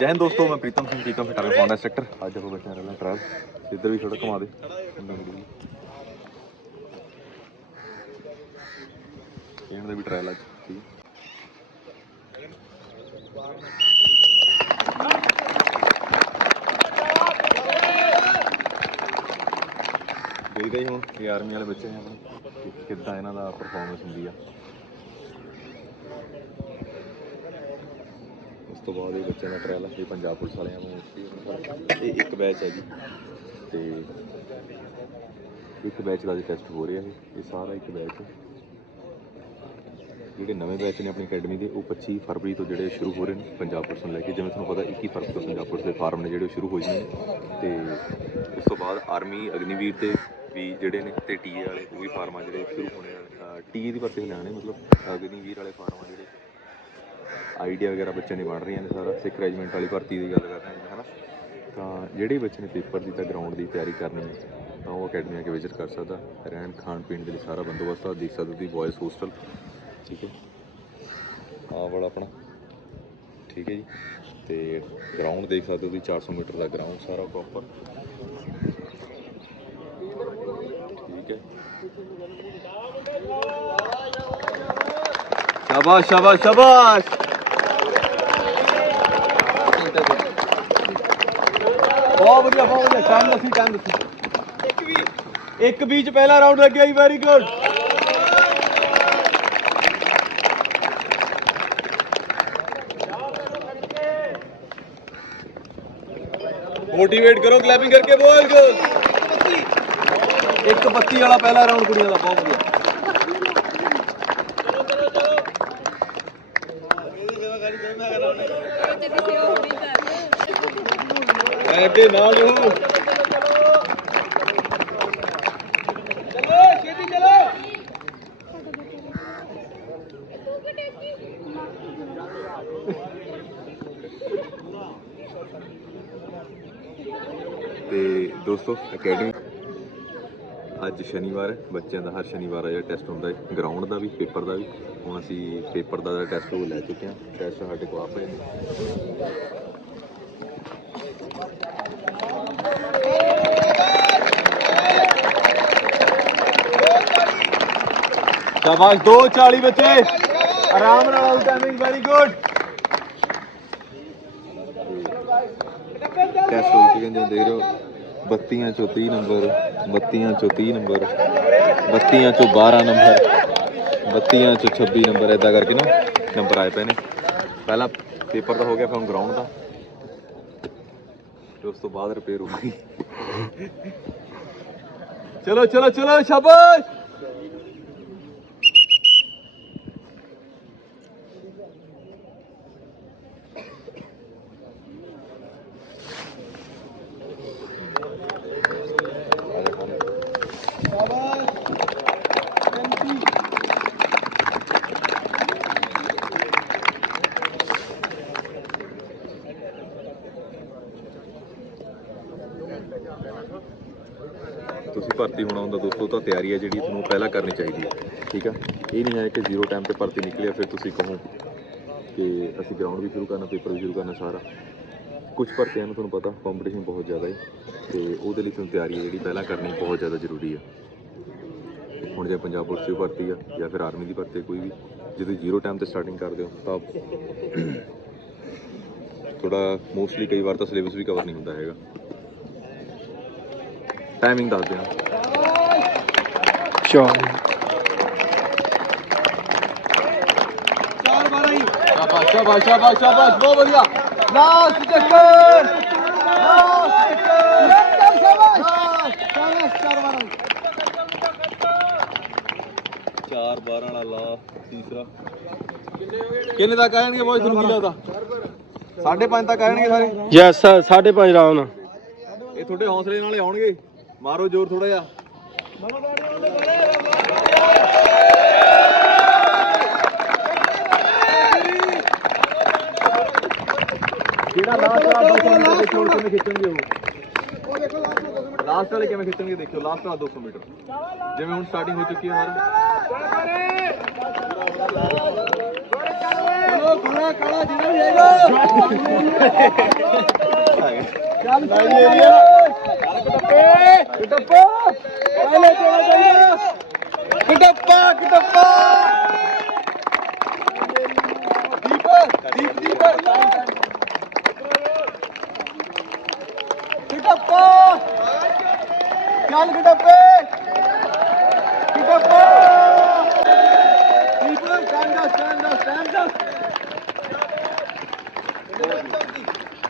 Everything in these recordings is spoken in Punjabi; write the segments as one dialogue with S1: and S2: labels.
S1: ਜੈ ਹਿੰਦ ਦੋਸਤੋ, ਮੈਂ ਪ੍ਰੀਤਮ ਸਿੰਘ, ਪ੍ਰੀਤਮ ਫਟਾਵੇ ਫਾਊਂਡਰ ਸੈਕਟਰ ਅੱਜ ਆਪਾਂ ਬੈਠੇ ਹਾਂ ਰੈਲਾ ਇੱਧਰ ਵੀ ਥੋੜਾ ਘੁਮਾ ਦੇ। ਇਹਨਾਂ ਦਾ ਵੀ ਟ੍ਰਾਇਲ ਅੱਜ, ਠੀਕ ਦੇਖਦੇ ਹੀ ਹੁਣ ਕਿ ਆਰਮੀ ਵਾਲੇ ਬੱਚੇ ਨੇ ਆਪਣੇ ਕਿੱਦਾਂ ਇਹਨਾਂ ਦਾ ਪਰਫਾਰਮੈਂਸ ਹੁੰਦੀ ਆ। ਤੋਂ ਬਾਅਦ ਇਹ ਬੱਚਿਆਂ ਦਾ ਟ੍ਰਾਇਲ ਇਹ ਪੰਜਾਬ ਪੁਲਿਸ ਵਾਲਿਆਂ ਨੂੰ ਇਹ ਇੱਕ ਬੈਚ ਹੈ ਜੀ। ਤੇ ਇੱਕ ਬੈਚ ਦਾ ਟੈਸਟ ਹੋ ਰਿਹਾ ਇਹ ਇਹ ਸਾਰਾ ਇੱਕ ਬੈਚ ਜਿਹੜੇ ਨਵੇਂ ਬੈਚ ਨੇ ਆਪਣੀ ਅਕੈਡਮੀ ਦੇ, ਉਹ 25 ਫਰਵਰੀ ਤੋਂ ਜਿਹੜੇ ਸ਼ੁਰੂ ਹੋ ਰਹੇ ਨੇ ਪੰਜਾਬ ਪੁਲਿਸ ਨੂੰ ਲੈ ਕੇ। ਜਿਵੇਂ ਤੁਹਾਨੂੰ ਪਤਾ 21 ਫਰਵਰੀ ਤੋਂ ਪੰਜਾਬ ਪੁਲਿਸ ਦੇ ਫਾਰਮ ਨੇ ਜਿਹੜੇ ਉਹ ਸ਼ੁਰੂ ਹੋ ਜਾਣੇ ਨੇ। ਤੇ ਉਸ ਤੋਂ ਬਾਅਦ ਆਰਮੀ ਅਗਨੀਵੀਰ ਤੇ ਵੀ ਜਿਹੜੇ ਨੇ ਤੇ ਟੀਏ ਵਾਲੇ, ਉਹ ਵੀ ਫਾਰਮ ਆ ਜਿਹੜੇ ਸ਼ੁਰੂ ਹੋਣੇ ਆ। ਟੀਏ ਦੀ ਭਰਤੀ ਹਲਿਆਣੇ ਮਤਲਬ ਅਗਨੀਵੀਰ ਵਾਲੇ ਫਾਰਮ ਆ ਜਿਹੜੇ ਆਈਡੀਆ ਵਗੈਰਾ ਬੱਚੇ ਨੇ ਬਣ ਰਹੀਆਂ ਨੇ ਸਾਰਾ, ਸਿੱਖ ਰੈਜੀਮੈਂਟ ਵਾਲੀ ਭਰਤੀ ਦੀ ਗੱਲ ਕਰ ਰਹੇ ਨੇ ਹਨਾ? ਤਾਂ ਜਿਹੜੇ ਬੱਚੇ ਨੇ ਪੇਪਰ ਦੀ ਤਾਂ ਗਰਾਊਂਡ ਦੀ ਤਿਆਰੀ ਕਰਨੀ ਹੈ, ਤਾਂ ਉਹ ਅਕੈਡਮੀ ਆ ਕੇ ਵਿਜ਼ਿਟ ਕਰ ਸਕਦਾ। ਰਹਿਣ, ਖਾਣ, ਪੀਣ ਦੇ ਲਈ ਸਾਰਾ ਬੰਦੋਬਸਤ ਆ, ਦੇਖ ਸਕਦੇ ਤੁਸੀਂ ਬॉयਜ਼ ਹੋਸਟਲ ਠੀਕ ਹੈ ਆਹ ਵਾਲਾ ਆਪਣਾ, ਠੀਕ ਹੈ ਜੀ? ਤੇ ਗਰਾਊਂਡ ਦੇਖ ਸਕਦੇ ਹੋ ਤੁਸੀਂ 400 ਮੀਟਰ ਦਾ ਗਰਾਊਂਡ ਸਾਰਾ ਪ੍ਰੋਪਰ ਠੀਕ ਹੈ। ਸ਼ਾਬਾਸ਼ ਸ਼ਾਬਾਸ਼ ਸ਼ਾਬਾਸ਼! ਬਹੁਤ ਵਧੀਆ ਬਹੁਤ ਵਧੀਆ ਟਾਈਮ ਦੱਸੀ ਟਾਈਮ ਦੱਸੀ। ਇੱਕ ਵੀ ਇੱਕ ਵੀ ਚ ਪਹਿਲਾ ਰਾਊਂਡ ਲੱਗਿਆ ਜੀ ਵੈਰੀ ਗੁੱਡ ਮੋਟੀਵੇਟ ਕਰੋ ਕਲੈਪਿੰਗ ਕਰਕੇ ਬੋਲ ਗੁੱਡ ਇੱਕ ਬੱਤੀ ਵਾਲਾ ਪਹਿਲਾ ਰਾਊਂਡ ਕੁੜੀਆਂ ਦਾ, ਬਹੁਤ ਐਡੇ ਨਾਲ ਰਹੋ। ਤੇ ਦੋਸਤੋ ਅਕੈਡਮੀ ਅੱਜ ਸ਼ਨੀਵਾਰ ਹੈ। ਬੱਚਿਆਂ ਦਾ ਹਰ ਸ਼ਨੀਵਾਰ ਆ ਜਿਹੜਾ ਟੈਸਟ ਹੁੰਦਾ ਹੈ। ਗਰਾਊਂਡ ਦਾ ਵੀ ਪੇਪਰ ਦਾ ਵੀ। ਹੁਣ ਅਸੀਂ ਪੇਪਰ ਦਾ ਟੈਸਟ ਉਹ ਲੈ ਚੁੱਕੇ ਹਾਂ। ਟੈਸਟ ਸਾਡੇ ਕੋਲ ਆ ਪਏ ਨੇ। ਸ਼ਾਬਾਸ਼ 240 ਬੱਚੇ ਆਰਾਮ ਨਾਲ ਆਉ ਟਾਈਮਿੰਗ ਵੈਰੀ ਗੁੱਡ ਟੈਸਟ ਹੋ ਚੁੱਕੇ ਜੋ ਦੇਖ ਰਹੇ ਹੋ 32 ਚੋਂ 30 ਨੰਬਰ 32 ਚੋਂ 30 ਨੰਬਰ 32 ਚੋਂ 12 ਨੰਬਰ 32 ਚੋਂ 26 ਨੰਬਰ ਐਦਾਂ ਕਰਕੇ ਨਾ ਨੰਬਰ ਆਏ ਪਏ ਨੇ। ਪਹਿਲਾ ਪੇਪਰ ਦਾ ਹੋ ਗਿਆ ਫਿਰ ਗਰਾਊਂਡ ਦਾ। ਤੇ ਉਸ ਤੋਂ ਬਾਅਦ ਰਿਪੇਅਰ ਹੋ ਗਈ ਚਲੋ ਚਲੋ ਚਲੋ ਸ਼ਾਬਾਸ਼! ਤੁਸੀਂ ਭਰਤੀ ਹੋਣਾ ਹੁੰਦਾ ਦੋਸਤੋ, ਤਾਂ ਤਿਆਰੀ ਹੈ ਜਿਹੜੀ ਤੁਹਾਨੂੰ ਪਹਿਲਾਂ ਕਰਨੀ ਚਾਹੀਦੀ ਹੈ। ਠੀਕ ਆ ਇਹ ਨਹੀਂ ਹੈ ਕਿ ਜ਼ੀਰੋ ਟਾਈਮ ਤੇ ਭਰਤੀ ਨਿਕਲਿਆ, ਫਿਰ ਤੁਸੀਂ ਕਹੋ ਕਿ ਅਸੀਂ ਗਰਾਊਂਡ ਵੀ ਸ਼ੁਰੂ ਕਰਨਾ ਪੇਪਰ ਵੀ ਸ਼ੁਰੂ ਕਰਨਾ ਸਾਰਾ। ਕੁਝ ਭਰਤੀਆਂ ਨੂੰ ਤੁਹਾਨੂੰ ਪਤਾ ਕੰਪੀਟੀਸ਼ਨ ਬਹੁਤ ਜ਼ਿਆਦਾ ਹੈ ਤੇ ਉਹਦੇ ਲਈ ਤੁਹਾਨੂੰ ਤਿਆਰੀ ਹੈ ਜਿਹੜੀ ਪਹਿਲਾਂ ਕਰਨੀ ਬਹੁਤ ਜ਼ਿਆਦਾ ਜ਼ਰੂਰੀ ਹੈ। ਹੁਣ ਜੇ ਪੰਜਾਬ ਪੁਲਿਸ ਦੀ ਭਰਤੀ ਆ ਜਾਂ ਫਿਰ ਆਰਮੀ ਦੀ ਭਰਤੀ ਕੋਈ ਵੀ ਜਦੋਂ ਜ਼ੀਰੋ ਟਾਈਮ ਤੇ ਸਟਾਰਟਿੰਗ ਕਰਦੇ ਹੋ, ਤਾਂ ਥੋੜਾ ਮੋਸਟਲੀ ਕਈ ਵਾਰ ਤਾਂ ਸਿਲੇਬਸ ਵੀ ਕਵਰ ਨਹੀਂ ਹੁੰਦਾ ਹੈਗਾ। ਟਾਈਮਿੰਗ ਦੱਸ ਦੇਣਾ ਸ਼ਾਬਾਸ਼ ਸ਼ਾਬਾਸ਼ ਸ਼ਾਬਾਸ਼ ਸ਼ਾਬਾਸ਼ ਬਹੁਤ ਵਧੀਆ। ਲਾਸਟ ਚੱਕਰ। ਲਾਸਟ ਚੱਕਰ। ਸ਼ਾਬਾਸ਼ ਸ਼ਾਬਾਸ਼ ਚਾਰ ਵਾਰਾਂ ਚਾਰ 12 ਵਾਲਾ ਲਾ ਤੀਸਰਾ। ਕਿੰਨੇ ਤੱਕ ਆਣਗੇ ਬੋys ਤੁਹਾਨੂੰ ਕੀ ਲੱਗਦਾ? 5.5 ਤੱਕ ਆਣਗੇ ਸਾਰੇ?
S2: ਯੈਸ ਸਾਢੇ ਪੰਜ ਰਾਉਂਡ
S1: ਇਹ ਤੁਹਾਡੇ ਹੌਸਲੇ ਨਾਲੇ ਆਉਣਗੇ। ਮਾਰੋ ਜ਼ੋਰ ਥੋੜਾ ਜਿਹਾ। ਜਿਹੜਾ ਲਾਸਟ ਵਾਲਾ 200 ਮੀਟਰ ਦੇਖੋ ਹੁਣ ਕਿਵੇਂ ਖਿੱਚਣਗੇ ਉਹ? ਲਾਸਟ ਵਾਲੇ ਕਿਵੇਂ ਖਿੱਚਣਗੇ ਦੇਖਿਓ ਲਾਸਟ ਵਾਲਾ 200 ਮੀਟਰ। ਜਿਵੇਂ ਹੁਣ ਸਟਾਰਟਿੰਗ ਹੋ ਚੁੱਕੀ ਹੈ ਹਮਾਰੀ
S3: ਚਲੋ ਗੋਰਾ ਕਾਲਾ ਜਿਹੜਾ ਵੀ ਹੈਗਾ। ਕਟੱਪੇ ਪਹਿਲੇ ਚੋਲਾ ਚਾਹੀਦਾ ਕਟੱਪਾ ਕਟੱਪਾ ਦੀਪ ਦੀਪ ਦੀਪ ਕਟੱਪਾ ਚੱਲ ਕਟੱਪੇ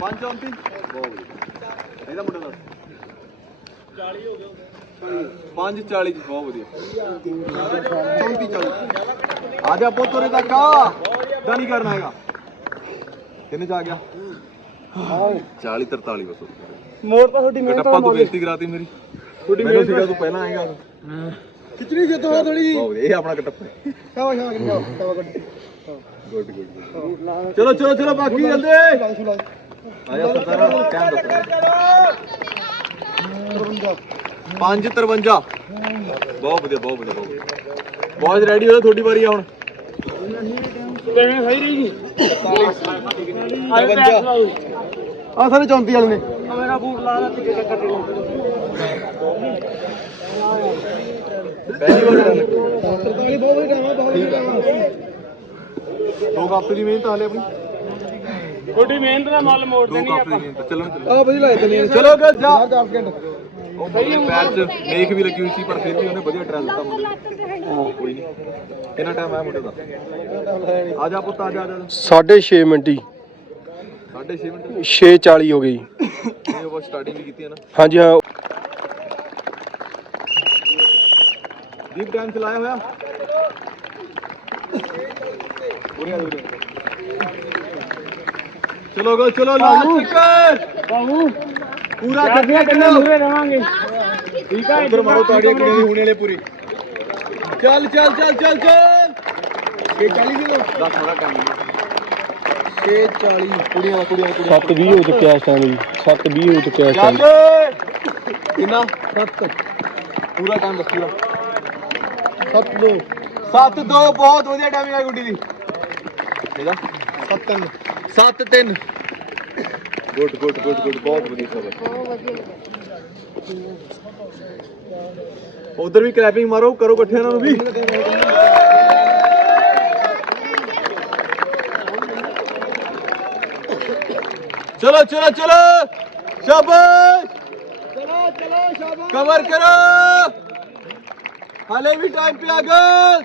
S3: ਪੰਜ ਅੰਤੀ ਇਹਦਾ ਮੁੰਡਾ ਦੱਸ। 40 ਹੋ ਗਿਆ 5 40 ਜੀ ਬਹੁਤ ਵਧੀਆ। 34 40 ਆ ਜਾ ਪੁੱਤ ਉਰੇ ਤੱਕ ਆ। ਨਹੀਂ ਕਰਨਾ ਹੈਗਾ। ਕਿੰਨੇ ਚ ਆ ਗਿਆ?
S1: 40 43 ਬਸ।
S3: ਮੋੜ ਤਾਂ ਤੁਹਾਡੀ
S1: ਕਟੱਪਾ ਤੂੰ ਬੇਇੱਜ਼ਤੀ ਕਰਾਤੀ ਮੇਰੀ। ਮੈਨੂੰ ਸੀਗਾ ਤੂੰ ਪਹਿਲਾਂ ਆਏਗਾ।
S3: ਖਿਚੜੀ ਜਿੱਤੋ ਆ ਥੋੜੀ
S1: ਬਹੁਤ ਵਧੀਆ ਇਹ ਆਪਣਾ ਕਟੱਪਾ
S3: ਕਾਵਾ ਕੱਢ
S1: ਗੁੱਡ ਗੁੱਡ
S3: ਚਲੋ ਚਲੋ ਚਲੋ ਬਾਕੀ ਜਲਦੀ।
S1: ਆ ਜਾ ਸਰਦਾਰ ਟਾਈਮ ਦੱਸ 5 53 ਬਹੁਤ ਵਧੀਆ ਬਹੁਤ ਵਧੀਆ ਬਹੁਤ ਵਧੀਆ। ਬॉयਜ਼ ਰੈਡੀ ਹੋ ਤੁਹਾਡੀ ਵਾਰੀ ਆ ਹੁਣ।
S2: ਕਿਵੇਂ ਸਹੀ ਰਹੀ ਜੀ
S3: 53 ਆ ਸਾਰੇ 34 ਵਾਲੇ ਨੇ।
S2: ਮੇਰਾ ਬੂਟ ਲਾ ਲਾ ਤੇ ਕੱਟ ਲਓ
S1: ਪਹਿਲੀ ਵਾਰ run ਲੱਗੀ।
S3: 43 ਬਹੁਤ ਵਧੀਆ ਟਾਈਮ ਆ ਬਹੁਤ ਵਧੀਆ। ਟਾਈਮ
S1: ਦੋ ਕੱਪ ਦੀ ਮਿਹਨਤ ਹਾਲੇ ਆਪਣੀ।
S2: ਤੁਹਾਡੀ ਮਿਹਨਤ ਦਾ ਮੁੱਲ ਮੋੜ ਦੇਣੀ ਆਪਾਂ।
S1: ਚੱਲਣ ਚੱਲਣ
S3: ਆ ਵਧੀਆ ਲਾਇਆ ਤਨੇ ਚਲੋ ਗਾ ਜਾ 4 ਸਕਿੰਟ
S1: ਉਹ ਬੰਦੇ ਪੈਰ 'ਚ ਮੇਖ ਵੀ ਲੱਗੀ ਹੋਈ ਸੀ ਪਰ ਫਿਰ ਵੀ ਉਹਨੇ ਵਧੀਆ ਟਰੈਲ ਦਿੱਤਾ ਮੁੰਡੇ ਕੋਈ ਨਹੀਂ। ਕਿੰਨਾ ਟਾਈਮ ਆਇਆ ਮੁੰਡੇ ਦਾ? ਆ ਜਾ ਪੁੱਤ ਆ ਜਾ ਆ ਜਾ।
S2: 6.5 ਮਿੰਟ ਹੀ।
S1: 6.5 ਮਿੰਟ?
S2: 6:40 ਹੋ ਗਈ।
S1: ਇਹ ਉਹ ਸਟਾਰਟਿੰਗ ਵੀ ਕੀਤੀ ਹੈ ਨਾ।
S2: ਹਾਂਜੀ ਹਾਂ।
S1: ਦੀਪ ਟਾਈਮ ਚਲਾਇਆ ਹੋਇਆ? ਉਰੇ ਆ ਚਲੋ ਗੋ ਚਲੋ ਚੱਕਰ
S2: ਬਾਹੂ
S1: ਪੂਰਾ ਕੱਢਿਆ ਕਿੰਨਾ
S2: ਮੂਰੇ ਰਵਾਂਗੇ ਠੀਕ ਹੈ
S1: ਉਧਰ ਮਾਰੋ ਤਾੜੀਆਂ ਕਿੰਨੇ ਦੀ ਹੋਣੇ ਵਾਲੇ ਪੂਰੀ। ਚੱਲ ਚੱਲ ਚੱਲ ਚੱਲ ਚੱਲ।
S3: 640 ਕਿਲੋ
S1: ਦੱਸ ਥੋੜਾ ਕੰਮ
S3: 640
S1: ਕੁੜੀਆਂ ਦਾ ਕੁੜੀਆਂ ਦਾ ਕੁੜੀਆਂ
S2: 7:20 ਹੋ ਚੁੱਕਿਆ ਇਸ ਟਾਈਮ ਜੀ। 7:20 ਹੋ ਚੁੱਕਿਆ ਇਸ
S1: ਚੱਲ
S2: ਟਾਈਮ
S1: ਕਿੰਨਾ?
S3: 7
S1: ਪੂਰਾ ਟਾਈਮ ਦੱਸ ਪੂਰਾ
S3: 7 2
S1: 7 2 ਬਹੁਤ ਵਧੀਆ ਟਾਈਮਿੰਗ ਹੈ ਗੁੱਡੀ ਦੀ। ਇਹਦਾ
S3: 7 3
S1: 7 3 ਗੁੱਡ ਗੁੱਡ ਗੁੱਡ ਗੁੱਡ ਬਹੁਤ ਵਧੀਆ ਖਬਰ ਉਧਰ ਵੀ ਕਲੈਪਿੰਗ ਮਾਰੋ ਕਰੋ ਇਕੱਠੇ ਇਹਨਾਂ ਨੂੰ ਵੀ ਚਲੋ ਚਲੋ ਚਲੋ ਸ਼ਾਬਾਸ਼
S3: ਚਲੋ ਚਲੋ ਸ਼ਾਬਾਸ਼
S1: ਕਵਰ ਕਰੋ ਹਲੇ ਵੀ ਟਾਈਮ ਪਿਆ ਗਲ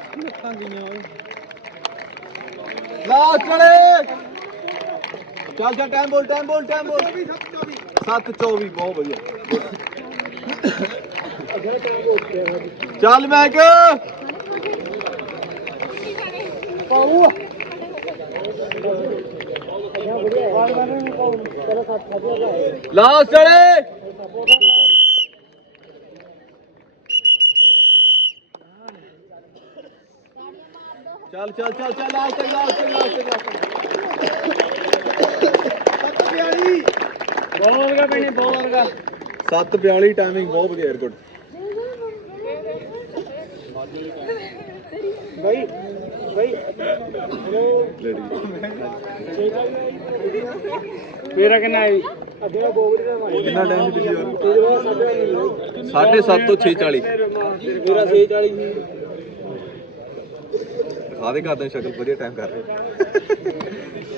S1: ਲਾਓ ਚਲੇ ਚੱਲ ਚੱਲ ਟਾਈਮ ਬੋਲ ਟਾਈਮ ਬੋਲ ਟਾਈਮ ਬੋਲ। 724 ਬਹੁਤ ਵਧੀਆ। ਚੱਲ ਮੈਂ ਕਿ
S3: ਪਾਉ
S1: ਲਾਓ ਚਲੇ ਚੱਲ ਚੱਲ ਚੱਲ ਚੱਲ ਚੱਲ ਲਾਓ ਚੱਲ
S2: ਬਹੁਤ ਵਰਗਾ ਪੈਣੇ ਬਹੁਤ ਵਰਗਾ
S1: 742 ਟਾਈਮਿੰਗ ਬਹੁਤ ਵਧੀਆ ਯਾਰ ਗੁੱਡ
S2: ਬਈ ਬਈ ਮੇਰਾ ਕਿੰਨਾ ਹੈ ਅੱਗੇ ਗੋਬਰੀ ਦਾ ਮਾਈ
S1: ਕਿੰਨਾ ਟਾਈਮ ਸੀ ਪਿਛਲੀ ਵਾਰ 7.5 ਤੋਂ 6:40
S2: ਮੇਰਾ 640 ਸੀ।
S1: ਖਾਦੇ ਕਰਦੇ ਸ਼ਕਲ ਵਧੀਆ ਟਾਈਮ ਕਰ ਰਹੇ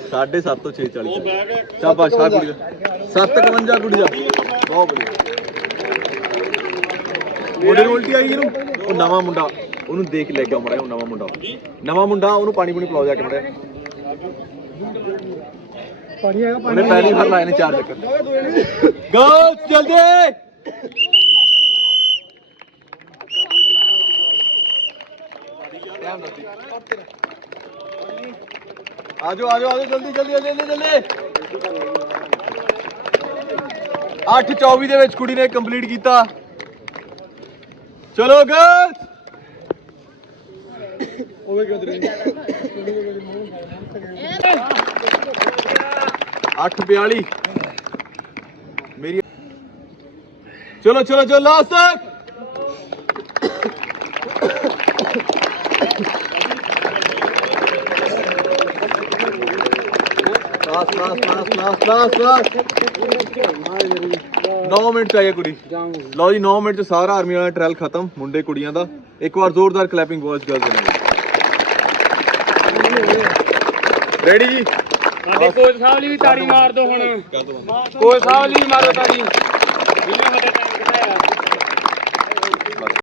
S1: 7.5 ਤੋਂ 6:40 ਸ਼ਾਬਾਸ਼ ਆ ਕੁੜੀ ਦਾ। 751 ਕੁੜੀ ਦਾ। ਬਹੁਤ ਵਧੀਆ। ਨੂੰ ਉਲਟੀ ਆਈ ਇਹਨੂੰ। ਉਹ ਨਵਾਂ ਮੁੰਡਾ। ਉਹਨੂੰ ਦੇਖ ਲੈ ਗਿਆ ਮੜਾ ਉਹ ਨਵਾਂ ਮੁੰਡਾ। ਨਵਾਂ ਮੁੰਡਾ ਉਹਨੂੰ ਪਾਣੀ ਪੂਣੀ ਪਿਲਾਓ ਜਾ ਕੇ ਮੜਾ
S3: ਪਾਣੀ ਹੈਗਾ
S1: ਉਹਨੇ ਪਹਿਲੀ ਵਾਰ ਲਾਏ ਨੇ ਚਾਰ ਚੱਕਰ। ਗਰਲਸ ਜਲਦੀ! ਆਜੋ ਆਜੋ ਆਜੋ, ਜਲਦੀ ਜਲਦੀ ਜਲਦੀ ਜਲਦੀ 8:24 ਦੇ ਵਿੱਚ ਕੁੜੀ ਨੇ ਕੰਪਲੀਟ ਕੀਤਾ। ਚਲੋ ਗਰਲਸ
S3: ਹੋਵੇ ਕਿਉਂ ਤੇਰੇ
S1: 842 ਮੇਰੀ ਚਲੋ ਚਲੋ ਚਲੋ ਲਾਸਟ ਤੱਕ ਲਾਸਟ 9 ਮਿੰਟ ਚਾਹੀਏ ਕੁੜੀ। ਲਓ ਜੀ 9 ਮਿੰਟ ਚ ਸਾਰਾ ਆਰਮੀ ਵਾਲਾ ਟ੍ਰਾਇਲ ਖਤਮ ਮੁੰਡੇ ਕੁੜੀਆਂ ਦਾ। ਇੱਕ ਵਾਰ ਜ਼ੋਰਦਾਰ ਕਲੈਪਿੰਗ ਗਰਲਸ ਦੇ ਨਾਲ। ਰੈਡੀ ਜੀ?
S2: ਸਾਡੇ ਕੋਚ ਸਾਹਿਬ ਲਈ ਵੀ ਤਾੜੀ ਮਾਰ ਦੋ ਹੁਣ। ਕੋਚ ਸਾਹਿਬ ਲਈ ਮਾਰੋ ਤਾੜੀ। ਜਿਹਨੇ ਸਾਡਾ ਟਾਈਮ ਘਟਾਇਆ